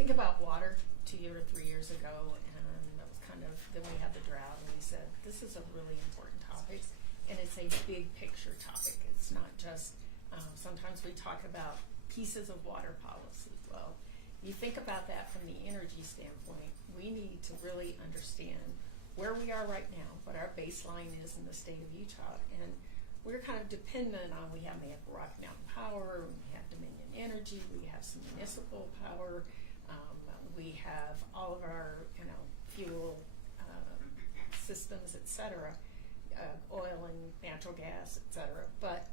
think about water 2 or 3 years ago, and that was kind of, then we had the drought, and we said, this is a really important topic, and it's a big picture topic. It's not just, sometimes we talk about pieces of water policy. Well, you think about that from the energy standpoint, we need to really understand where we are right now, what our baseline is in the state of Utah, and we're kind of dependent on, we have Rocky Mountain Power, we have Dominion Energy, we have some municipal power, we have all of our, fuel systems, et cetera, oil and natural gas, et cetera. But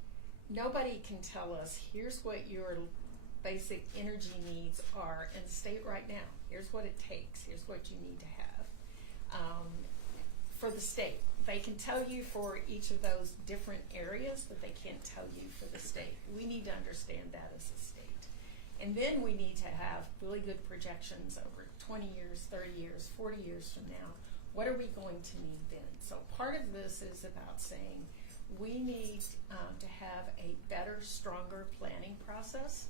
nobody can tell us, here's what your basic energy needs are in the state right now. Here's what it takes. Here's what you need to have. For the state, they can tell you for each of those different areas, but they can't tell you for the state. We need to understand that as a state. And then we need to have really good projections over 20 years, 30 years, 40 years from now. What are we going to need then? So part of this is about saying we need to have a better, stronger planning process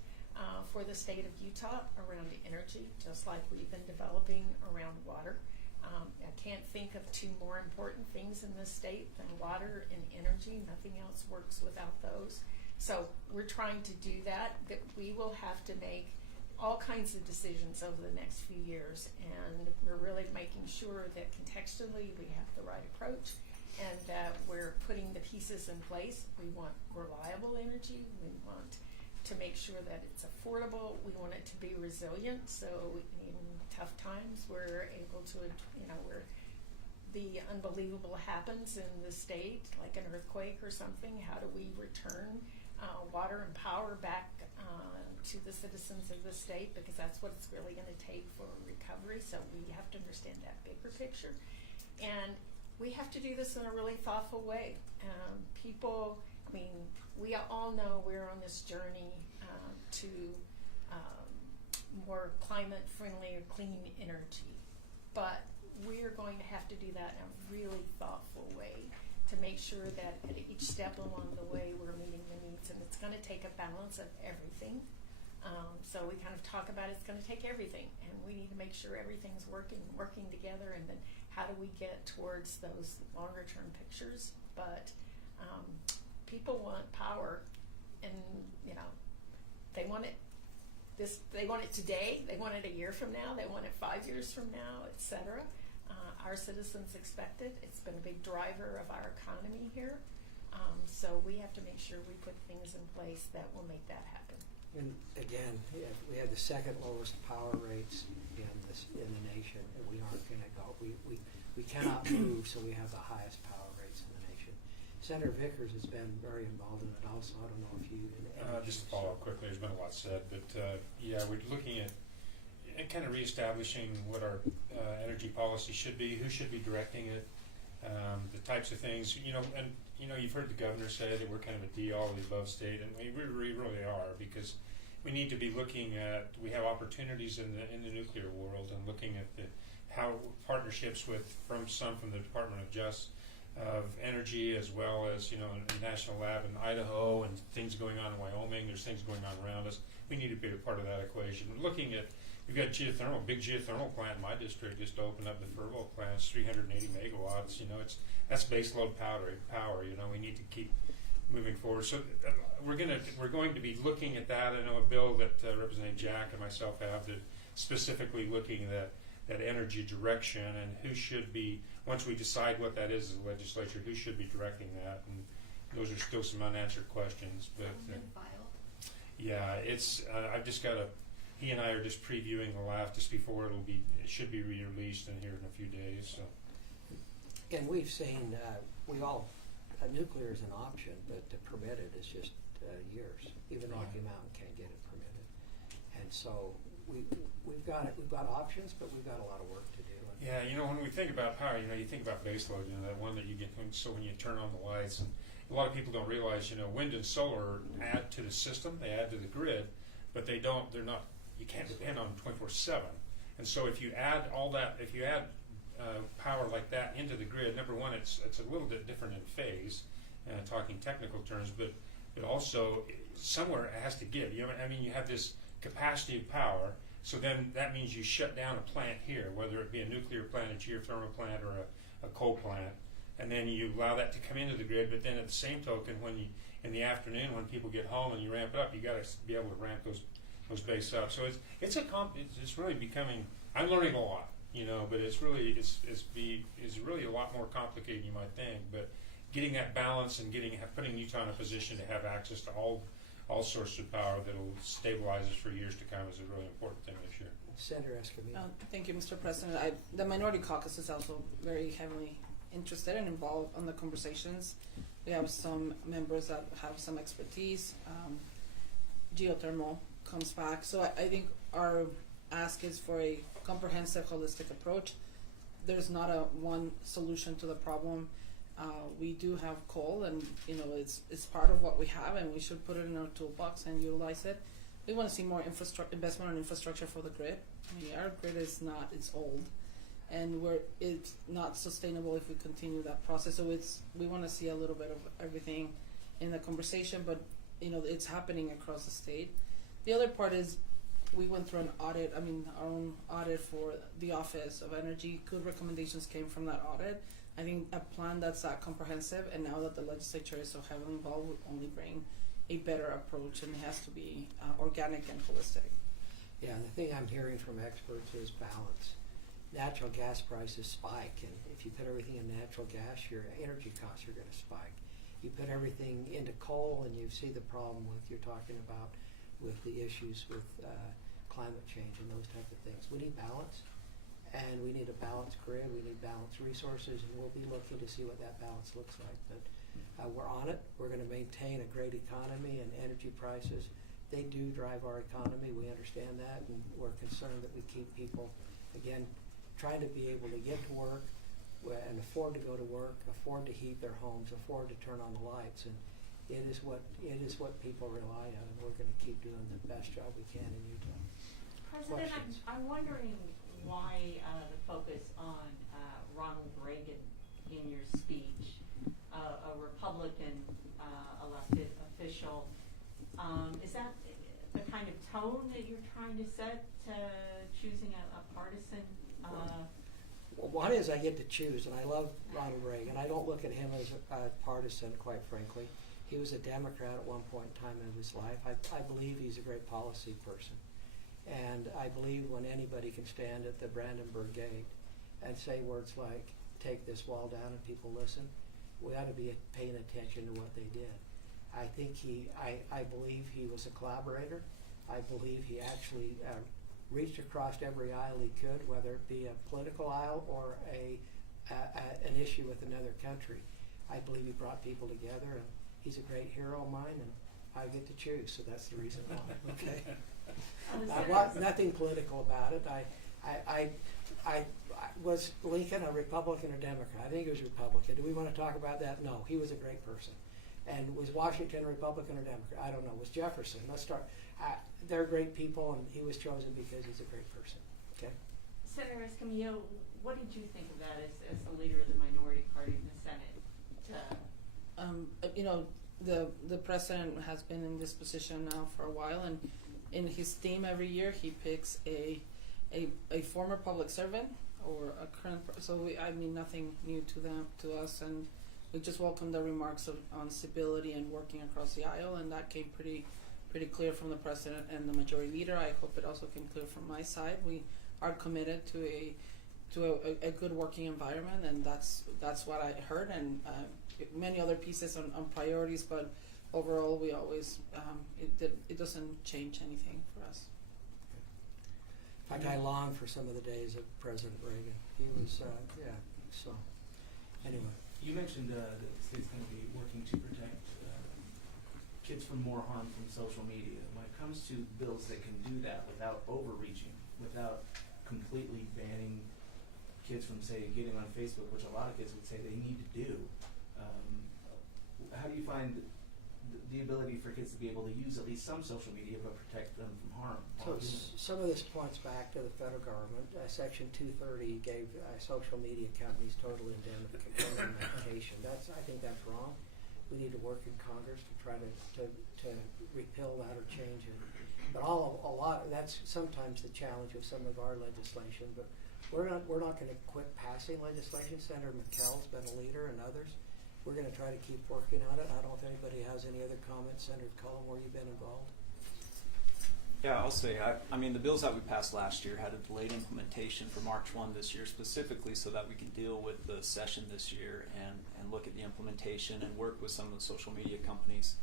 for the state of Utah around energy, just like we've been developing around water. I can't think of two more important things in this state than water and energy. Nothing else works without those. So we're trying to do that we will have to make all kinds of decisions over the next few years, and we're really making sure that contextually we have the right approach and that we're putting the pieces in place. We want reliable energy. We want to make sure that it's affordable. We want it to be resilient, so in tough times we're able to, where the unbelievable happens in the state, like an earthquake or something, how do we return water and power back to the citizens of the state, because that's what it's really going to take for recovery. So we have to understand that bigger picture, and we have to do this in a really thoughtful way. We all know we're on this journey to more climate-friendly or clean energy, but we're going to have to do that in a really thoughtful way to make sure that at each step along the way we're meeting the needs, and it's going to take a balance of everything. So we kind of talk about it's going to take everything, and we need to make sure everything's working together, and then how do we get towards those longer-term pictures. But people want power, and they want it. They want it today. They want it a year from now. They want it 5 years from now, et cetera. Our citizens expect it. It's been a big driver of our economy here. So we have to make sure we put things in place that will make that happen. And again, we had the second lowest power rates in the nation, and we aren't going to go. We cannot move, so we have the highest power rates in the nation. Senator Vickers has been very involved in it also. I don't know if you... Just to follow up quickly, there's been a lot said, but we're looking at kind of reestablishing what our energy policy should be, who should be directing it, the types of things, and you've heard the governor say that we're kind of a D all of the above state, and we really are, because we need to be looking at, we have opportunities in the nuclear world, and looking at how partnerships from the Department of Energy, as well as a national lab in Idaho, and things going on in Wyoming. There's things going on around us. We need to be a part of that equation. We're looking at, we've got big geothermal plant in my district just opened up. The Fervo plant, it's 380 megawatts. That's baseload power. We need to keep moving forward. So we're going to be looking at that. I know a bill that Representative Jack and myself have that specifically looking at that energy direction, and who should be, once we decide what that is as a legislature, who should be directing that. And those are still some unanswered questions. But it's I've just got he and I are just previewing the LAF just before it should be re-released in here in a few days. So. And we've seen nuclear is an option, but to permit it is just years. Even Rocky Mountain can't get it permitted, and so we've got options, but we've got a lot of work to do. Yeah, when we think about power, you think about baseload, that one that you get when you turn on the lights, and a lot of people don't realize, wind and solar add to the system, they add to the grid, but they're not. You can't depend on them 24/7, and so if you add all that, if you add power like that into the grid, number one, it's a little bit different in phase, talking technical terms, but also somewhere it has to give. You have this capacity of power, So then that means you shut down a plant here, whether it be a nuclear plant, a geothermal plant, or a coal plant, and then you allow that to come into the grid. But then at the same token, when you in the afternoon when people get home and you ramp it up, you got to be able to ramp those bases up. So it's really becoming. I'm learning a lot, but it's really a lot more complicated than you might think. But getting that balance and putting Utah in a position to have access to all sources of power that'll stabilize us for years to come is a really important thing this year. Senator Escamilla. Thank you, Mr. President. The Minority Caucus is also very heavily interested and involved on the conversations. We have some members that have some expertise. Geothermal comes back. So I think our ask is for a comprehensive, holistic approach. There's not a one solution to the problem. We do have coal, and it's part of what we have, and we should put it in our toolbox and utilize it. We want to see more investment in infrastructure for the grid. I mean, our grid it's old, and it's not sustainable if we continue that process. So we want to see a little bit of everything in the conversation, but it's happening across the state. The other part is we went through an audit. I mean, our own audit for the Office of Energy. Good recommendations came from that audit. I think a plan that's that comprehensive, and now that the legislature is so heavily involved, will only bring a better approach, and it has to be organic and holistic. Yeah, the thing I'm hearing from experts is balance. Natural gas prices spike, and if you put everything in natural gas, your energy costs are going to spike. You put everything into coal, and you see the problem you're talking about with the issues with climate change and those type of things. We need balance. And we need a balanced grid, we need balanced resources, and we'll be looking to see what that balance looks like. But we're on it. We're going to maintain a great economy, and energy prices, they do drive our economy. We understand that, and we're concerned that we keep people, again, trying to be able to get to work and afford to go to work, afford to heat their homes, afford to turn on the lights. And it is what people rely on, and we're going to keep doing the best job we can in Utah. President, I'm wondering why the focus on Ronald Reagan in your speech, a Republican elected official. Is that the kind of tone that you're trying to set, choosing a partisan? Well, one is I get to choose, and I love Ronald Reagan. I don't look at him as a partisan, quite frankly. He was a Democrat at one point in time in his life. I believe he's a great policy person. And I believe when anybody can stand at the Brandenburg Gate and say words like, take this wall down and people listen, we ought to be paying attention to what they did. I think I believe he was a collaborator. I believe he actually reached across every aisle he could, whether it be a political aisle or an issue with another country. I believe he brought people together, and he's a great hero of mine, and I get to choose, so that's the reason why. Okay. Nothing political about it. Was Lincoln a Republican or Democrat? I think he was Republican. Do we want to talk about that? No, he was a great person. And was Washington a Republican or Democrat? I don't know. Was Jefferson? Let's start. They're great people, and he was chosen because he's a great person. Okay. Senator Escamilla, what did you think of that as the leader of the minority party in the Senate? The president has been in this position now for a while, and in his theme every year he picks a former public servant or a current. So nothing new to us, and we just welcome the remarks on stability and working across the aisle, and that came pretty clear from the president and the majority leader. I hope it also came clear from my side. We are committed to a good working environment, and that's what I heard, and many other pieces on priorities, but overall we always it doesn't change anything for us. In fact, I long for some of the days of President Reagan. He was so anyway. You mentioned that the state's going to be working to protect kids from more harm from social media. When it comes to bills that can do that without overreaching, without completely banning kids from, say, getting on Facebook, which a lot of kids would say they need to do, how do you find the ability for kids to be able to use at least some social media but protect them from harm? So some of this points back to the federal government. Section 230 gave social media companies total indemnification. I think that's wrong. we need to work in Congress to try to repeal that or change it. But that's sometimes the challenge with some of our legislation, but we're not going to quit passing legislation. Senator McKell's been a leader, and others. We're going to try to keep working on it. I don't know if anybody has any other comments. Senator Cullum, where you've been involved? Yeah, I'll say, I mean, the bills that we passed last year had a delayed implementation for March 1 this year, specifically so that we can deal with the session this year and look at the implementation and work with some of the social media companies.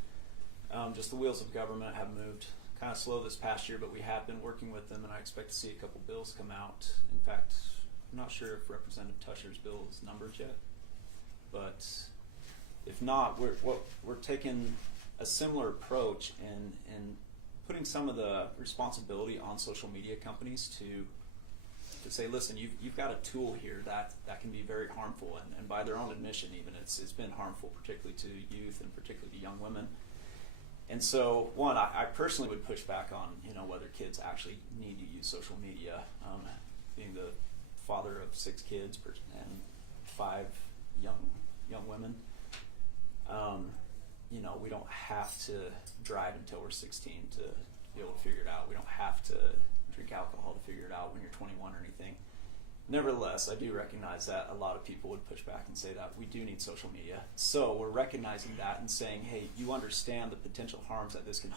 Just the wheels of government have moved kind of slow this past year, but we have been working with them, and I expect to see a couple bills come out. In fact, I'm not sure if Representative Tusher's bill is numbered yet, but if not, we're taking a similar approach in putting some of the responsibility on social media companies to say, listen, you've got a tool here that can be very harmful, and by their own admission, even it's been harmful, particularly to youth and particularly to young women. And so, one, I personally would push back on whether kids actually need to use social media. Being the father of 6 kids and 5 young women, we don't have to drive until we're 16 to be able to figure it out. We don't have to drink alcohol to figure it out when you're 21 or anything. Nevertheless, I do recognize that a lot of people would push back and say that we do need social media. So we're recognizing that and saying, hey, you understand the potential harms that this can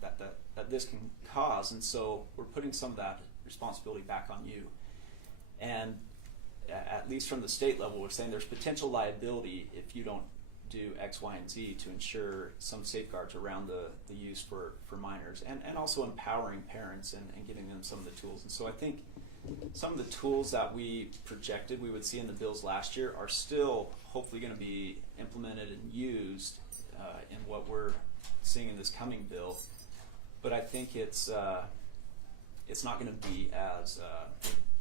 that this can cause, and so we're putting some of that responsibility back on you. And at least from the state level, we're saying there's potential liability if you don't do X, Y, and Z to ensure some safeguards around the use for minors, and also empowering parents and giving them some of the tools. And so I think some of the tools that we projected we would see in the bills last year are still hopefully going to be implemented and used in what we're seeing in this coming bill. But I think it's not going to be as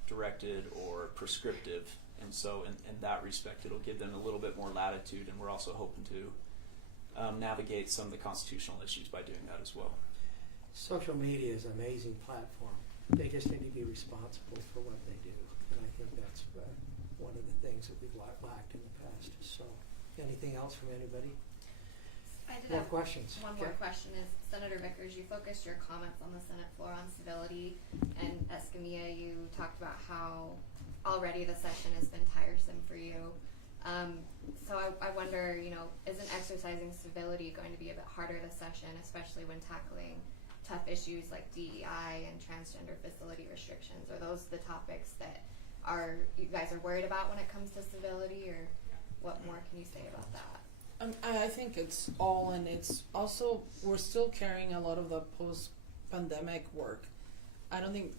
directed or prescriptive. And so in that respect, it'll give them a little bit more latitude, and we're also hoping to navigate some of the constitutional issues by doing that as well. Social media is an amazing platform. They just need to be responsible for what they do. And I think that's one of the things that we've lacked in the past. So, anything else from anybody? I did More have questions? one more question. Is Senator Vickers, you focused your comments on the Senate floor on civility, and Escamilla, you talked about how already the session has been tiresome for you. So I wonder, isn't exercising civility going to be a bit harder this session, especially when tackling tough issues like DEI and transgender facility restrictions? Are those the topics that you guys are worried about when it comes to civility, or what more can you say about that? I think it's all, and it's also, we're still carrying a lot of the post-pandemic work. I don't think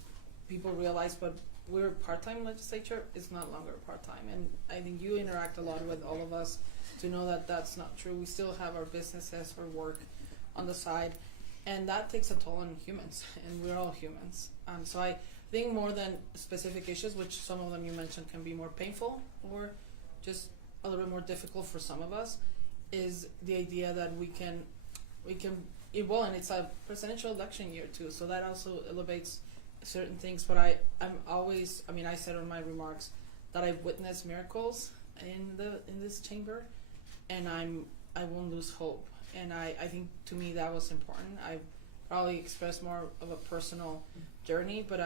people realize, but we're a part-time legislature. It's not longer part-time, and I think you interact a lot with all of us to know that that's not true. We still have our businesses or work on the side, and that takes a toll on humans, and we're all humans. So I think more than specific issues, which some of them you mentioned can be more painful or just a little bit more difficult for some of us, is the idea that we can well, and it's a presidential election year too, so that also elevates certain things. But I'm always, I said in my remarks that I've witnessed miracles in this chamber, and I won't lose hope. And I think to me that was important. I probably expressed more of a personal journey, but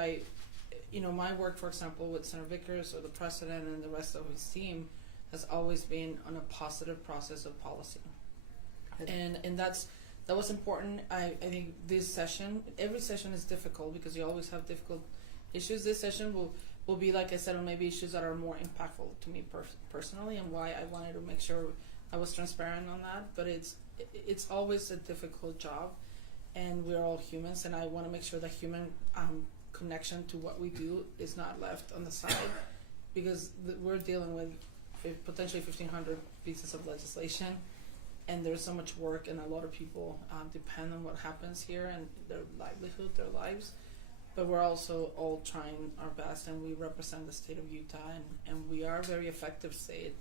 my work, for example, with Senator Vickers or the president and the rest of his team has always been on a positive process of policy. And that was important. I think this session, every session is difficult because you always have difficult issues. This session will be, like I said, on maybe issues that are more impactful to me personally, and why I wanted to make sure I was transparent on that. But it's always a difficult job, and we're all humans, and I want to make sure that human connection to what we do is not left on the side, because we're dealing with potentially 1,500 pieces of legislation, and there's so much work, and a lot of people depend on what happens here and their livelihood, their lives. But we're also all trying our best, and we represent the state of Utah, and we are a very effective state.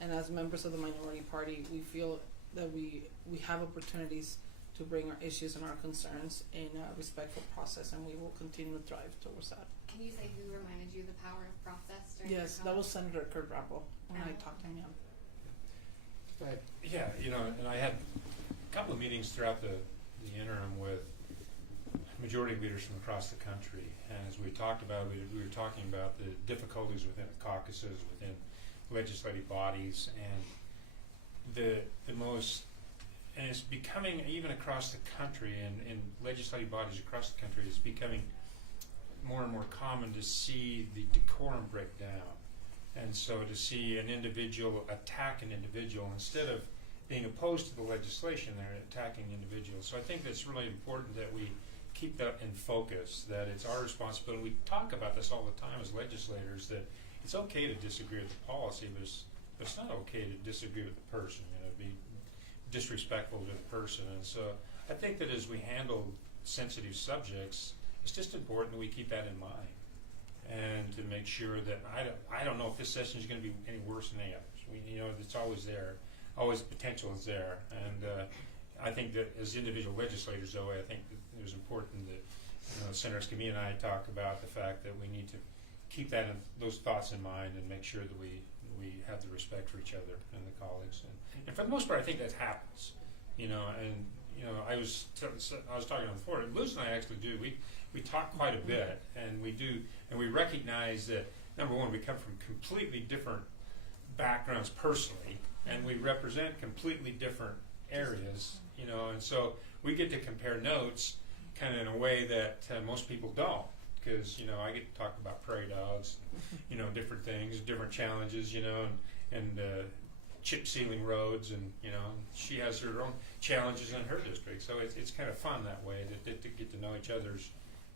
And as members of the minority party, we feel that we have opportunities to bring our issues and our concerns in a respectful process, and we will continue to drive towards that. Can you say who reminded you of the power of process during Yes, your that was comments? Senator Kurt Rappel when I talked to him. Yeah. Go ahead. Yeah, you know, and I had a couple of meetings throughout the interim with majority leaders from across the country, and as we talked about, we were talking about the difficulties within the caucuses, within legislative bodies, and the most, and it's becoming, even across the country, and in legislative bodies across the country, it's becoming more and more common to see the decorum break down. And so to see an individual attack an individual, instead of being opposed to the legislation, they're attacking individuals. So I think that's really important that we keep that in focus, that it's our responsibility. We talk about this all the time as legislators, that it's okay to disagree with the policy, but it's not okay to disagree with the person, you know, be disrespectful to the person. And so I think that as we handle sensitive subjects, it's just important that we keep that in mind, and to make sure that I don't know if this session is going to be any worse than any others. You know, it's always there, always potential is there, and I think that as individual legislators, though, I think that it was important that Senator Escamilla and I talk about the fact that we need to keep those thoughts in mind, and make sure that we have the respect for each other and the colleagues, and for the most part, I think that happens. You know, and you know, I was talking on the floor. Luz and I actually do. We talk quite a bit, and we recognize that, number one, we come from completely different backgrounds personally, and we represent completely different areas, you know, and so we get to compare notes kind of in a way that most people don't, because, you know, I get to talk about prairie dogs, you know, different things, different challenges, you know, and chip sealing roads, and, you know, she has her own challenges in her district, so it's kind of fun that way to get to know each other's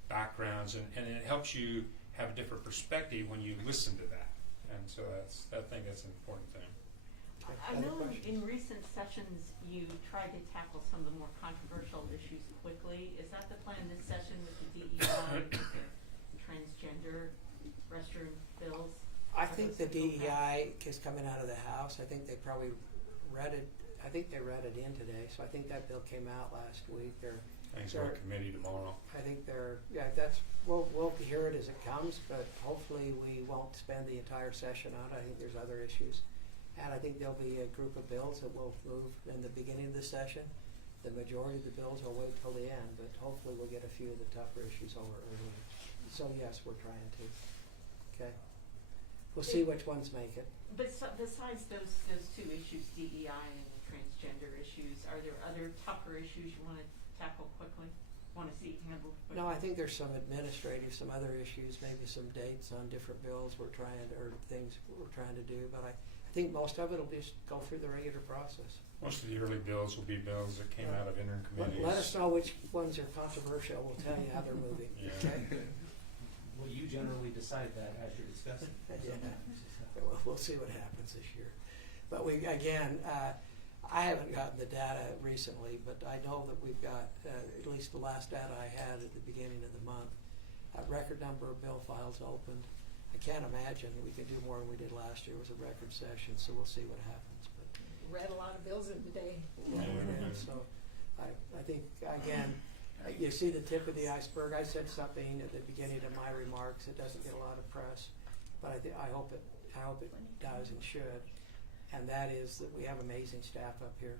backgrounds, and it helps you have a different perspective when you listen to that, and so I think that's an important thing. I know in recent sessions you tried to tackle some of the more controversial issues quickly. Is that the plan this session with the DEI, with the transgender restroom bills? I think the DEI is coming out of the House. I think they probably read it. I think they read it in today, so I think that bill came out last week. Thanks for a committee tomorrow. I think we'll hear it as it comes, but hopefully we won't spend the entire session on it. I think there's other issues. And I think there'll be a group of bills that will move in the beginning of the session. The majority of the bills will wait till the end, but hopefully we'll get a few of the tougher issues over early. So yes, we're trying to. Okay. We'll see which ones make it. But besides those two issues, DEI and the transgender issues, are there other tougher issues you want to tackle quickly? Want to see handled quickly? No, I think there's some administrative, some other issues, maybe some dates on different bills or things we're trying to do, but I think most of it will just go through the regular process. Most of the early bills will be bills that came out of interim committees. Let us know which ones are controversial. We'll tell you how they're moving. Yeah. Okay? Well, you generally decide that as you're discussing. Yeah. We'll see what happens this year. But I haven't gotten the data recently, but I know that we've got, at least the last data I had at the beginning of the month, a record number of bill files opened. I can't imagine we can do more than we did last year. It was a record session, so we'll see what happens. But Read a lot of bills in the day. so I think, again, you see the tip of the iceberg. I said something at the beginning of my remarks. It doesn't get a lot of press, but I hope it does and should. And that is that we have amazing staff up here.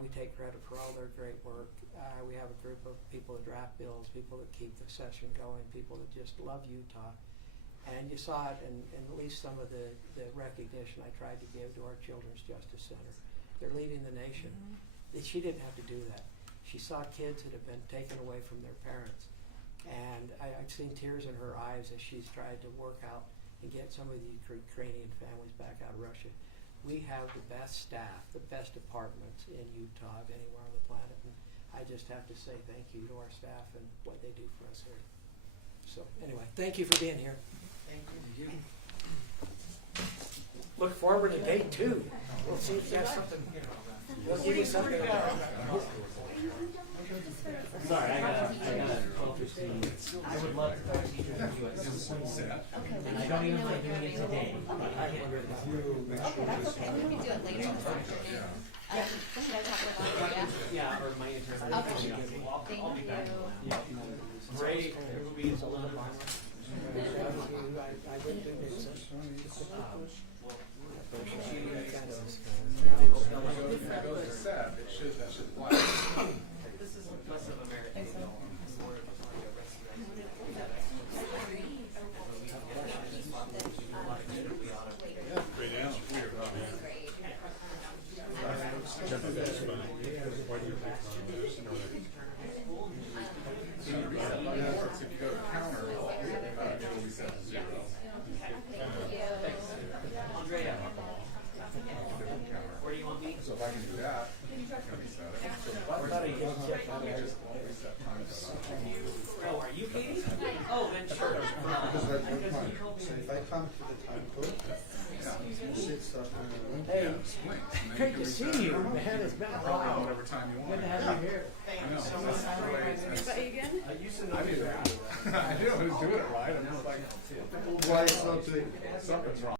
We take credit for all their great work. We have a group of people that draft bills, people that keep the session going, people that just love Utah. And you saw it in at least some of the recognition I tried to give to our Children's Justice Center. They're leading the nation. She didn't have to do that. She saw kids that have been taken away from their parents. And I've seen tears in her eyes as she's tried to work out and get some of the Ukrainian families back out of Russia. We have the best staff, the best departments in Utah of anywhere on the planet. And I just have to say thank you to our staff and what they do for us here. So anyway, thank you for being here. Thank you. Look forward to day 2. We'll see if you have something. We'll give you something. Sorry, I got 12:15. I would love to talk to each of you at some point. And I don't even mind doing it today. Okay, that's okay. We can do it later this afternoon. You guys have one on, Yeah, or my intern. Okay. I'll be Thank back. you. Yeah. Great. Everybody is I wouldn't do this. Where do you want me? So if I can do that, it's gonna be set. Oh, are you Katie? Oh, then sure. Because so if I come to the time code, we'll sit stuff in the Hey, links. great to see you, man. It's been a while. Whatever time you want. Good to have you here. I know. But again? I do that. I do it right. I'm just like, why something's wrong.